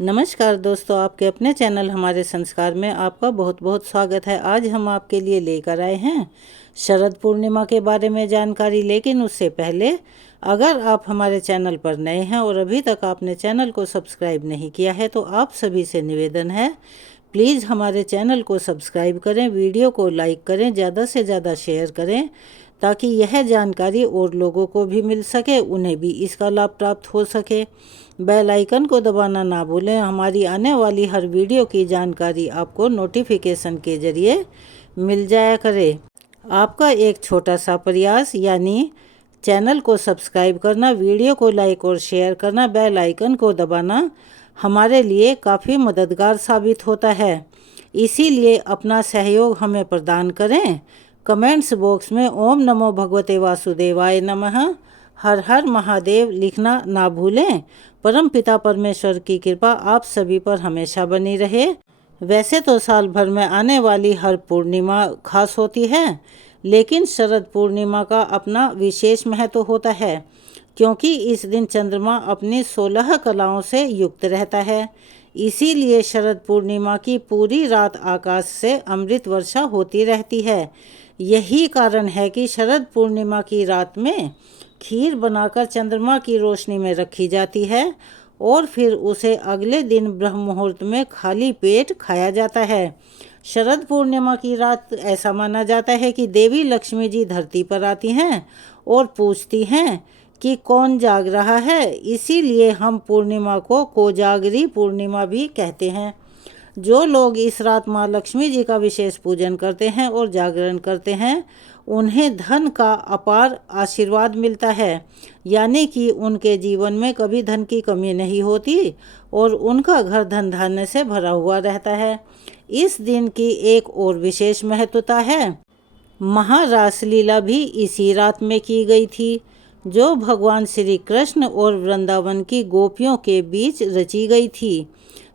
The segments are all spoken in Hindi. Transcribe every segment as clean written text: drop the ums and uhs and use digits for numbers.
नमस्कार दोस्तों, आपके अपने चैनल हमारे संस्कार में आपका बहुत बहुत स्वागत है। आज हम आपके लिए लेकर आए हैं शरद पूर्णिमा के बारे में जानकारी। लेकिन उससे पहले अगर आप हमारे चैनल पर नए हैं और अभी तक आपने चैनल को सब्सक्राइब नहीं किया है तो आप सभी से निवेदन है, प्लीज़ हमारे चैनल को सब्सक्राइब करें, वीडियो को लाइक करें, ज़्यादा से ज़्यादा शेयर करें ताकि यह जानकारी और लोगों को भी मिल सके, उन्हें भी इसका लाभ प्राप्त हो सके। बेल आइकन को दबाना ना भूलें। हमारी आने वाली हर वीडियो की जानकारी आपको नोटिफिकेशन के ज़रिए मिल जाया करे। आपका एक छोटा सा प्रयास यानी चैनल को सब्सक्राइब करना, वीडियो को लाइक और शेयर करना, बेल आइकन को दबाना हमारे लिए काफ़ी मददगार साबित होता है। इसीलिए अपना सहयोग हमें प्रदान करें। कमेंट्स बॉक्स में ओम नमो भगवते वासुदेवाय नमः, हर हर महादेव लिखना ना भूलें। परम पिता परमेश्वर की कृपा आप सभी पर हमेशा बनी रहे। वैसे तो साल भर में आने वाली हर पूर्णिमा खास होती है, लेकिन शरद पूर्णिमा का अपना विशेष महत्व होता है, क्योंकि इस दिन चंद्रमा अपनी 16 कलाओं से युक्त रहता है। इसीलिए शरद पूर्णिमा की पूरी रात आकाश से अमृत वर्षा होती रहती है। यही कारण है कि शरद पूर्णिमा की रात में खीर बनाकर चंद्रमा की रोशनी में रखी जाती है और फिर उसे अगले दिन ब्रह्म मुहूर्त में खाली पेट खाया जाता है। शरद पूर्णिमा की रात ऐसा माना जाता है कि देवी लक्ष्मी जी धरती पर आती हैं और पूछती हैं कि कौन जाग रहा है। इसीलिए हम पूर्णिमा को कोजागरी पूर्णिमा भी कहते हैं। जो लोग इस रात माँ लक्ष्मी जी का विशेष पूजन करते हैं और जागरण करते हैं, उन्हें धन का अपार आशीर्वाद मिलता है, यानी कि उनके जीवन में कभी धन की कमी नहीं होती और उनका घर धन धान्य से भरा हुआ रहता है। इस दिन की एक और विशेष महत्वता है। महारास लीला भी इसी रात में की गई थी, जो भगवान श्री कृष्ण और वृंदावन की गोपियों के बीच रची गई थी।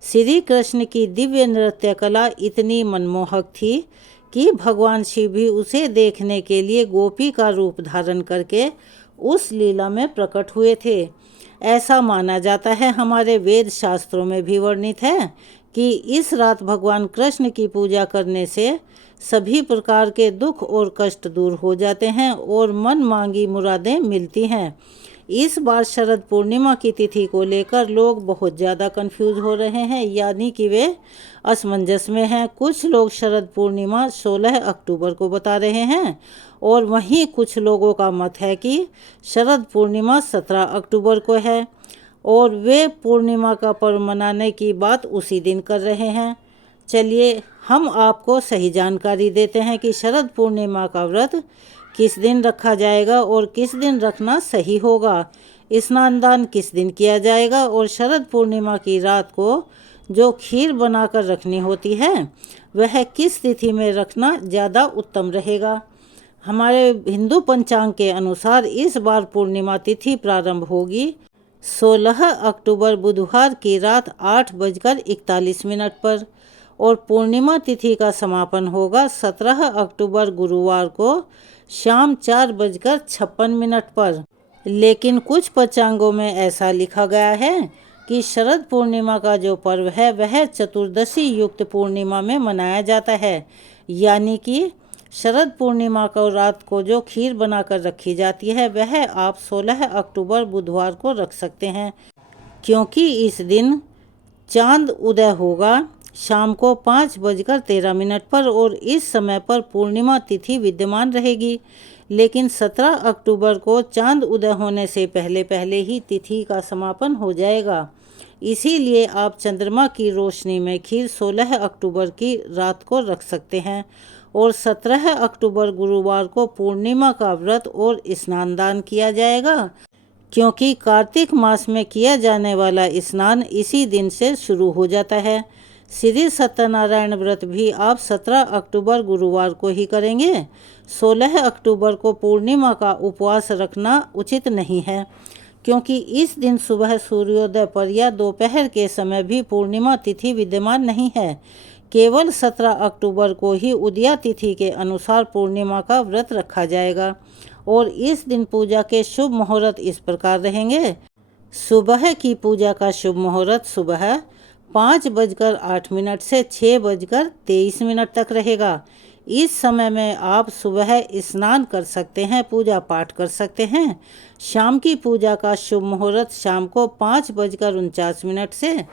श्री कृष्ण की दिव्य नृत्य कला इतनी मनमोहक थी कि भगवान शिव भी उसे देखने के लिए गोपी का रूप धारण करके उस लीला में प्रकट हुए थे। ऐसा माना जाता है, हमारे वेद शास्त्रों में भी वर्णित है कि इस रात भगवान कृष्ण की पूजा करने से सभी प्रकार के दुख और कष्ट दूर हो जाते हैं और मन मांगी मुरादें मिलती हैं। इस बार शरद पूर्णिमा की तिथि को लेकर लोग बहुत ज़्यादा कंफ्यूज हो रहे हैं, यानी कि वे असमंजस में हैं। कुछ लोग शरद पूर्णिमा 16 अक्टूबर को बता रहे हैं और वहीं कुछ लोगों का मत है कि शरद पूर्णिमा 17 अक्टूबर को है और वे पूर्णिमा का पर्व मनाने की बात उसी दिन कर रहे हैं। चलिए हम आपको सही जानकारी देते हैं कि शरद पूर्णिमा का व्रत किस दिन रखा जाएगा और किस दिन रखना सही होगा, स्नान दान किस दिन किया जाएगा और शरद पूर्णिमा की रात को जो खीर बनाकर रखनी होती है वह किस तिथि में रखना ज़्यादा उत्तम रहेगा। हमारे हिंदू पंचांग के अनुसार इस बार पूर्णिमा तिथि प्रारंभ होगी 16 अक्टूबर बुधवार की रात 8:41 पर और पूर्णिमा तिथि का समापन होगा 17 अक्टूबर गुरुवार को शाम 4:56 पर। लेकिन कुछ पंचांगों में ऐसा लिखा गया है कि शरद पूर्णिमा का जो पर्व है वह चतुर्दशी युक्त पूर्णिमा में मनाया जाता है, यानी कि शरद पूर्णिमा को रात को जो खीर बनाकर रखी जाती है वह आप 16 अक्टूबर बुधवार को रख सकते हैं, क्योंकि इस दिन चांद उदय होगा शाम को 5:13 पर और इस समय पर पूर्णिमा तिथि विद्यमान रहेगी। लेकिन 17 अक्टूबर को चांद उदय होने से पहले पहले ही तिथि का समापन हो जाएगा। इसीलिए आप चंद्रमा की रोशनी में खीर 16 अक्टूबर की रात को रख सकते हैं और 17 अक्टूबर गुरुवार को पूर्णिमा का व्रत और स्नान दान किया जाएगा, क्योंकि कार्तिक मास में किया जाने वाला स्नान इसी दिन से शुरू हो जाता है। श्री सत्यनारायण व्रत भी आप 17 अक्टूबर गुरुवार को ही करेंगे। 16 अक्टूबर को पूर्णिमा का उपवास रखना उचित नहीं है, क्योंकि इस दिन सुबह सूर्योदय पर या दोपहर के समय भी पूर्णिमा तिथि विद्यमान नहीं है। केवल 17 अक्टूबर को ही उदया तिथि के अनुसार पूर्णिमा का व्रत रखा जाएगा और इस दिन पूजा के शुभ मुहूर्त इस प्रकार रहेंगे। सुबह की पूजा का शुभ मुहूर्त सुबह 5:08 से 6:23 तक रहेगा। इस समय में आप सुबह स्नान कर सकते हैं, पूजा पाठ कर सकते हैं। शाम की पूजा का शुभ मुहूर्त शाम को 5:49 से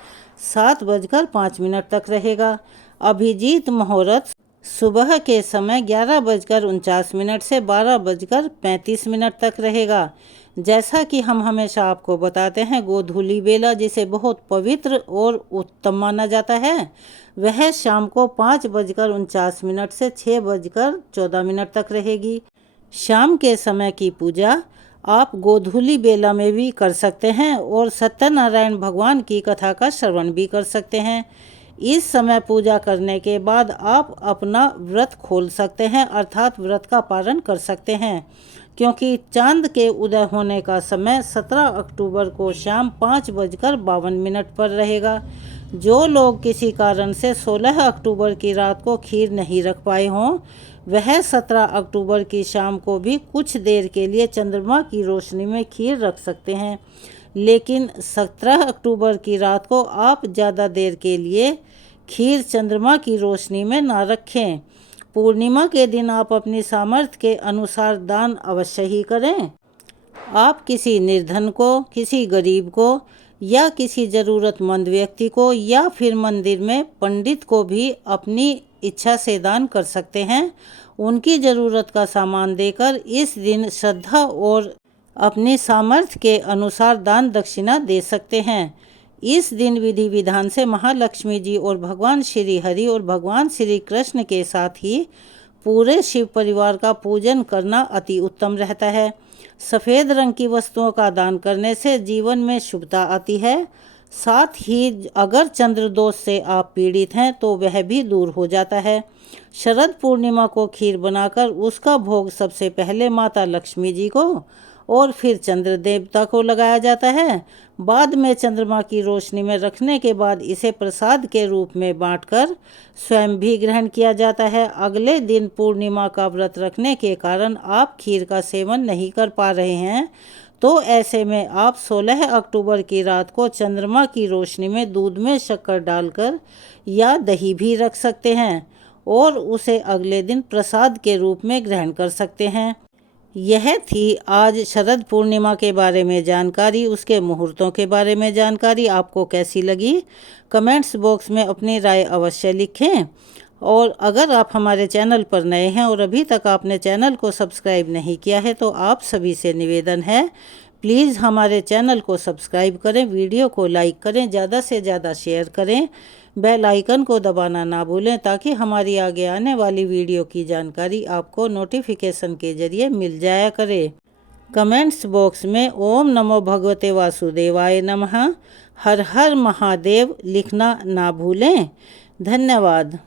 7:05 तक रहेगा। अभिजीत मुहूर्त सुबह के समय 11:49 से 12:35 तक रहेगा। जैसा कि हम हमेशा आपको बताते हैं, गोधूली बेला जिसे बहुत पवित्र और उत्तम माना जाता है, वह शाम को 5:49 से 6:14 तक रहेगी। शाम के समय की पूजा आप गोधूली बेला में भी कर सकते हैं और सत्यनारायण भगवान की कथा का श्रवण भी कर सकते हैं। इस समय पूजा करने के बाद आप अपना व्रत खोल सकते हैं, अर्थात व्रत का पारण कर सकते हैं, क्योंकि चांद के उदय होने का समय 17 अक्टूबर को शाम 5:52 पर रहेगा। जो लोग किसी कारण से 16 अक्टूबर की रात को खीर नहीं रख पाए हों, वह 17 अक्टूबर की शाम को भी कुछ देर के लिए चंद्रमा की रोशनी में खीर रख सकते हैं। लेकिन 17 अक्टूबर की रात को आप ज़्यादा देर के लिए खीर चंद्रमा की रोशनी में ना रखें। पूर्णिमा के दिन आप अपनी सामर्थ्य के अनुसार दान अवश्य ही करें। आप किसी निर्धन को, किसी गरीब को या किसी ज़रूरतमंद व्यक्ति को या फिर मंदिर में पंडित को भी अपनी इच्छा से दान कर सकते हैं। उनकी ज़रूरत का सामान देकर इस दिन श्रद्धा और अपनी सामर्थ्य के अनुसार दान दक्षिणा दे सकते हैं। इस दिन विधि विधान से महालक्ष्मी जी और भगवान श्री हरि और भगवान श्री कृष्ण के साथ ही पूरे शिव परिवार का पूजन करना अति उत्तम रहता है। सफ़ेद रंग की वस्तुओं का दान करने से जीवन में शुभता आती है। साथ ही अगर चंद्र दोष से आप पीड़ित हैं तो वह भी दूर हो जाता है। शरद पूर्णिमा को खीर बनाकर उसका भोग सबसे पहले माता लक्ष्मी जी को और फिर चंद्र देवता को लगाया जाता है। बाद में चंद्रमा की रोशनी में रखने के बाद इसे प्रसाद के रूप में बांटकर स्वयं भी ग्रहण किया जाता है। अगले दिन पूर्णिमा का व्रत रखने के कारण आप खीर का सेवन नहीं कर पा रहे हैं, तो ऐसे में आप 16 अक्टूबर की रात को चंद्रमा की रोशनी में दूध में शक्कर डालकर या दही भी रख सकते हैं और उसे अगले दिन प्रसाद के रूप में ग्रहण कर सकते हैं। यह थी आज शरद पूर्णिमा के बारे में जानकारी, उसके मुहूर्तों के बारे में जानकारी। आपको कैसी लगी? कमेंट्स बॉक्स में अपनी राय अवश्य लिखें। और अगर आप हमारे चैनल पर नए हैं और अभी तक आपने चैनल को सब्सक्राइब नहीं किया है, तो आप सभी से निवेदन है, प्लीज़ हमारे चैनल को सब्सक्राइब करें, वीडियो को लाइक करें, ज़्यादा से ज़्यादा शेयर करें, बेल आइकन को दबाना ना भूलें, ताकि हमारी आगे आने वाली वीडियो की जानकारी आपको नोटिफिकेशन के ज़रिए मिल जाया करे। कमेंट्स बॉक्स में ओम नमो भगवते वासुदेवाय नमः, हर हर महादेव लिखना ना भूलें। धन्यवाद।